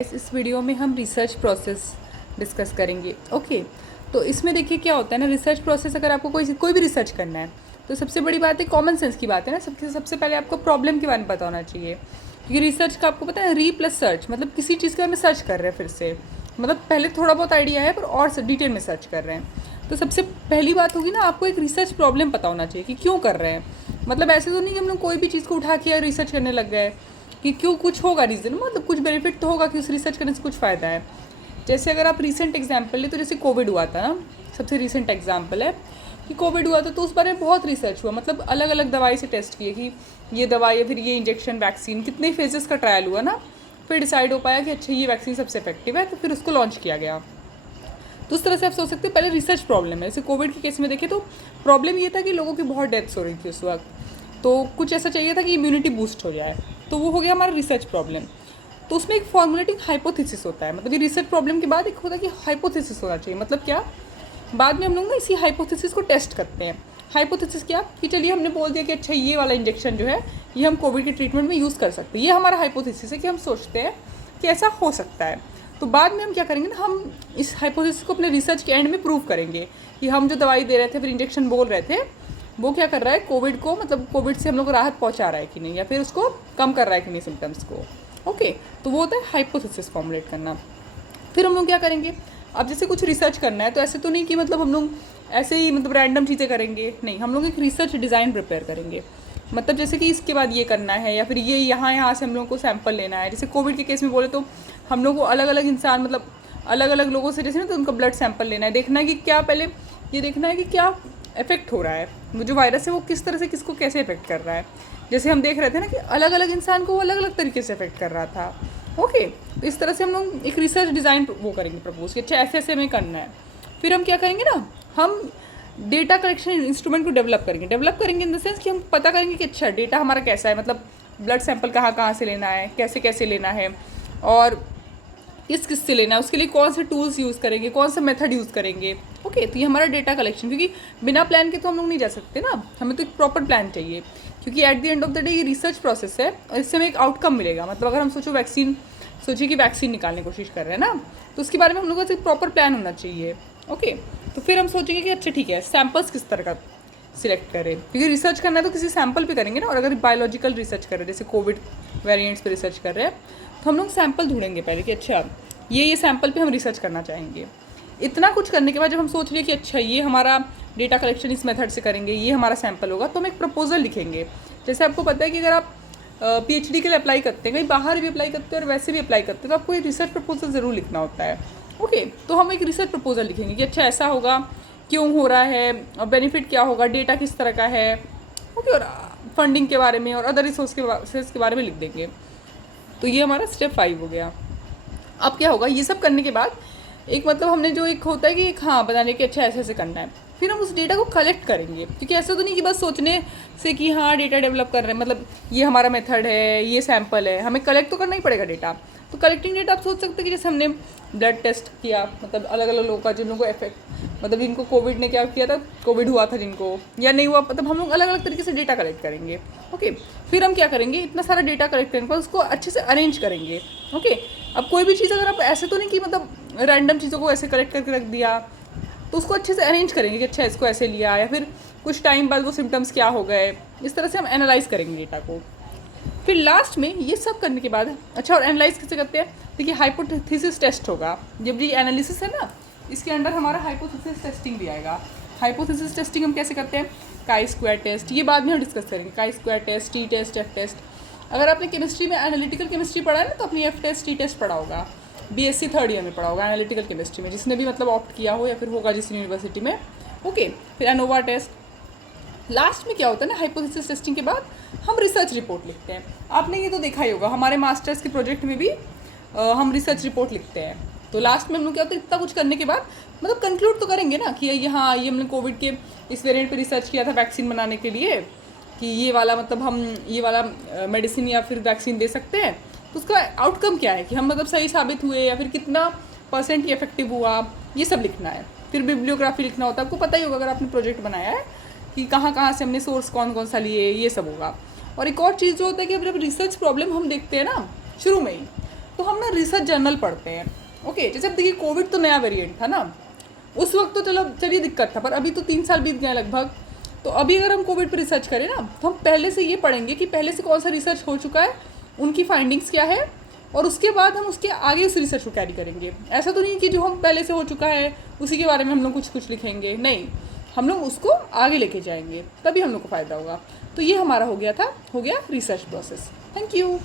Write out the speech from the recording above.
इस वीडियो में हम रिसर्च प्रोसेस डिस्कस करेंगे। ओके, तो इसमें देखिए क्या होता है ना, रिसर्च प्रोसेस अगर आपको कोई भी रिसर्च करना है तो सबसे बड़ी बात है, कॉमन सेंस की बात है ना। सबसे पहले आपको प्रॉब्लम के बारे में पता होना चाहिए, क्योंकि रिसर्च का आपको पता है री प्लस सर्च, मतलब किसी चीज़ के बारे में सर्च कर रहे हैं फिर से, मतलब पहले थोड़ा बहुत आइडिया है पर और डिटेल में सर्च कर रहे हैं। तो सबसे पहली बात होगी ना, आपको एक रिसर्च प्रॉब्लम पता होना चाहिए कि क्यों कर रहे हैं। मतलब ऐसे तो नहीं कि हम लोग कोई भी चीज़ को उठा के रिसर्च करने लग गए कि क्यों, कुछ होगा रीज़न, मतलब कुछ बेनिफिट तो होगा कि उस रिसर्च करने से कुछ फ़ायदा है। जैसे अगर आप रिसेंट एग्जांपल ले तो जैसे कोविड हुआ था ना, सबसे रिसेंट एग्जांपल है कि कोविड हुआ था तो उस बारे में बहुत रिसर्च हुआ, मतलब अलग अलग दवाई से टेस्ट किए कि ये दवाई या फिर ये इंजेक्शन वैक्सीन, कितने फेजेस का ट्रायल हुआ ना, फिर डिसाइड हो पाया कि अच्छा ये वैक्सीन सबसे इफेक्टिव है, तो फिर उसको लॉन्च किया गया। तो उस तरह से आप सोच सकते हैं पहले रिसर्च प्रॉब्लम है। जैसे कोविड के केस में देखें तो प्रॉब्लम ये था कि लोगों की बहुत डेथ्स हो रही थी उस वक्त, तो कुछ ऐसा चाहिए था कि इम्यूनिटी बूस्ट हो जाए, तो वो हो गया हमारा रिसर्च प्रॉब्लम। तो उसमें एक फॉर्मुलेटिंग हाइपोथेसिस होता है, मतलब ये रिसर्च प्रॉब्लम के बाद एक होता है कि हाइपोथेसिस होना चाहिए। मतलब क्या, बाद में हम लोग ना इसी हाइपोथेसिस को टेस्ट करते हैं। हाइपोथेसिस क्या कि चलिए हमने बोल दिया कि अच्छा ये वाला इंजेक्शन जो है ये हम कोविड के ट्रीटमेंट में यूज़ कर सकते हैं, ये हमारा हाइपोथेसिस है कि हम सोचते हैं कि ऐसा हो सकता है। तो बाद में हम क्या करेंगे ना, हम इस हाइपोथेसिस को अपने रिसर्च के एंड में प्रूव करेंगे कि हम जो दवाई दे रहे थे फिर इंजेक्शन बोल रहे थे, वो क्या कर रहा है कोविड को, मतलब कोविड से हम लोग को राहत पहुंचा रहा है कि नहीं, या फिर उसको कम कर रहा है कि नहीं सिम्टम्स को। ओके, तो वो होता है हाइपोथेसिस फॉर्मुलेट करना। फिर हम लोग क्या करेंगे, अब जैसे कुछ रिसर्च करना है तो ऐसे तो नहीं कि मतलब हम लोग ऐसे ही मतलब रैंडम चीज़ें करेंगे, नहीं, हम लोग एक रिसर्च डिज़ाइन प्रिपेयर करेंगे। मतलब जैसे कि इसके बाद ये करना है, या फिर ये यहाँ से हम लोगों को सैंपल लेना है। जैसे कोविड के केस में बोले तो हम लोग को अलग अलग इंसान, मतलब अलग अलग लोगों से जैसे ना, तो उनका ब्लड सैंपल लेना है, देखना है कि क्या, पहले ये देखना है कि क्या इफेक्ट हो रहा है, वो जो वायरस है वो किस तरह से किसको कैसे इफेक्ट कर रहा है। जैसे हम देख रहे थे ना कि अलग अलग इंसान को वो अलग अलग तरीके से इफेक्ट कर रहा था। ओके, तो इस तरह से हम लोग एक रिसर्च डिज़ाइन वो करेंगे प्रपोज कि अच्छा ऐसे ऐसे हमें करना है। फिर हम क्या करेंगे ना, हम डेटा कलेक्शन इंस्ट्रूमेंट को डेवलप करेंगे इन द सेंस कि हम पता करेंगे कि अच्छा डेटा हमारा कैसा है, मतलब ब्लड सैंपल कहाँ कहाँ से लेना है, कैसे कैसे लेना है, और किस से लेना है, उसके लिए कौन से टूल्स यूज़ करेंगे, कौन सा मेथड यूज़ करेंगे। ओके, तो ये हमारा डेटा कलेक्शन, क्योंकि बिना प्लान के तो हम लोग नहीं जा सकते ना, हमें तो एक प्रॉपर प्लान चाहिए, क्योंकि at the end of the day ये रिसर्च प्रोसेस है और इससे हमें एक आउटकम मिलेगा। मतलब अगर हम सोचिए कि वैक्सीन निकालने की कोशिश कर रहे हैं ना, तो उसके बारे में हम लोगों का एक प्रॉपर प्लान होना चाहिए। ओके, तो फिर हम सोचेंगे कि अच्छा ठीक है, सैम्पल्स किस तरह का सिलेक्ट करें, क्योंकि रिसर्च करना है तो किसी सैंपल पे करेंगे ना। और अगर बायोलॉजिकल रिसर्च कर रहे हैं, जैसे कोविड वेरिएंट्स पे रिसर्च कर रहे हैं, तो हम लोग सैंपल ढूंढेंगे पहले कि अच्छा ये सैंपल पे हम रिसर्च करना चाहेंगे। इतना कुछ करने के बाद जब हम सोच लिए कि अच्छा ये हमारा डेटा कलेक्शन इस मेथड से करेंगे, ये हमारा सैंपल होगा, तो हम एक प्रपोजल लिखेंगे। जैसे आपको पता है कि अगर आप पीएचडी के लिए अप्लाई करते हैं, कहीं बाहर भी अप्लाई करते हैं और वैसे भी अप्लाई करते हैं, तो आपको एक रिसर्च प्रपोजल ज़रूर लिखना होता है। ओके, तो हम एक रिसर्च प्रपोजल लिखेंगे कि अच्छा ऐसा होगा, क्यों हो रहा है, और बेनिफिट क्या होगा, डेटा किस तरह का है। ओके, और फंडिंग के बारे में और अदर रिसोर्स के बारे में लिख देंगे। तो ये हमारा स्टेप 5 हो गया। अब क्या होगा, ये सब करने के बाद एक मतलब हमने जो एक होता है कि एक हाँ बताने कि अच्छा ऐसे ऐसे करना है, फिर हम उस डेटा को कलेक्ट करेंगे। क्योंकि ऐसा तो नहीं कि बस सोचने से कि हाँ डेटा डेवलप कर रहे हैं, मतलब ये हमारा मेथड है, ये सैंपल है, हमें कलेक्ट तो करना ही पड़ेगा डेटा। तो कलेक्टिंग डेटा आप सोच सकते हैं कि जैसे हमने ब्लड टेस्ट किया, मतलब अलग अलग लोगों का, जिन लोगों को इफेक्ट, मतलब जिनको कोविड ने क्या किया था, कोविड हुआ था जिनको, या नहीं हुआ, मतलब हम लोग अलग अलग तरीके से डेटा कलेक्ट करेंगे। ओके, फिर हम क्या करेंगे, इतना सारा डेटा कलेक्ट करने पर उसको अच्छे से अरेंज करेंगे। ओके, अब कोई भी चीज़ अगर आप ऐसे तो नहीं कि मतलब रैंडम चीज़ों को ऐसे कलेक्ट करके रख दिया, तो उसको अच्छे से अरेंज करेंगे कि अच्छा इसको ऐसे लिया, या फिर कुछ टाइम बाद वो सिम्टम्स क्या हो गए, इस तरह से हम एनालाइज करेंगे डेटा को। फिर लास्ट में ये सब करने के बाद अच्छा, और एनालाइज कैसे करते हैं, देखिए हाइपोथेसिस टेस्ट होगा। जब ये एनालिसिस है ना, इसके अंडर हमारा हाइपोथेसिस टेस्टिंग भी आएगा। हाइपोथेसिस टेस्टिंग हम कैसे करते हैं, काई स्क्वायर टेस्ट, ये बाद में हम डिस्कस करेंगे, chi square test, T test, F test. अगर आपने केमिस्ट्री में एनालिटिकल केमिस्ट्री पढ़ा है ना, तो अपनी एफ टेस्ट, टी टेस्ट पढ़ा होगा, बीएससी थर्ड ईयर में पढ़ा होगा एनालिटिकल केमिस्ट्री में, जिसने भी मतलब ऑप्ट किया हो या फिर होगा जिस यूनिवर्सिटी में। ओके, फिर एनोवा टेस्ट। लास्ट में क्या होता है ना, हाइपोथेसिस टेस्टिंग के बाद हम रिसर्च रिपोर्ट लिखते हैं। आपने ये तो देखा ही होगा, हमारे मास्टर्स के प्रोजेक्ट में भी हम रिसर्च रिपोर्ट लिखते हैं। तो लास्ट में हम लोग क्या होता है, इतना कुछ करने के बाद मतलब कंक्लूड तो करेंगे ना कि ये हाँ ये हमने कोविड के इस वेरिएंट पे रिसर्च किया था वैक्सीन बनाने के लिए, कि ये वाला मतलब हम ये वाला मेडिसिन या फिर वैक्सीन दे सकते हैं। तो उसका आउटकम क्या है कि हम मतलब सही साबित हुए या फिर कितना % ये इफेक्टिव हुआ, ये सब लिखना है। फिर बिब्लियोग्राफी लिखना होता है, आपको पता ही होगा अगर आपने प्रोजेक्ट बनाया है कि कहाँ कहाँ से हमने सोर्स कौन कौन सा लिए, ये सब होगा। और एक और चीज़ जो होता है कि जब रिसर्च प्रॉब्लम हम देखते हैं ना शुरू में ही, तो हम ना रिसर्च जर्नल पढ़ते हैं। ओके, जैसे अब देखिए कोविड तो नया वेरिएंट था ना, उस वक्त तो चलो चलिए दिक्कत था, पर अभी तो 3 साल बीत गए लगभग। तो अभी अगर हम कोविड पर रिसर्च करें ना, तो हम पहले से ये पढ़ेंगे कि पहले से कौन सा रिसर्च हो चुका है, उनकी फाइंडिंग्स क्या है, और उसके बाद हम उसके आगे उस रिसर्च को कैरी करेंगे। ऐसा तो नहीं कि जो हम पहले से हो चुका है उसी के बारे में हम लोग कुछ कुछ लिखेंगे, नहीं, हम लोग उसको आगे लेके जाएंगे, तभी हम लोग को फ़ायदा होगा। तो ये हमारा हो गया रिसर्च प्रोसेस। Thank you.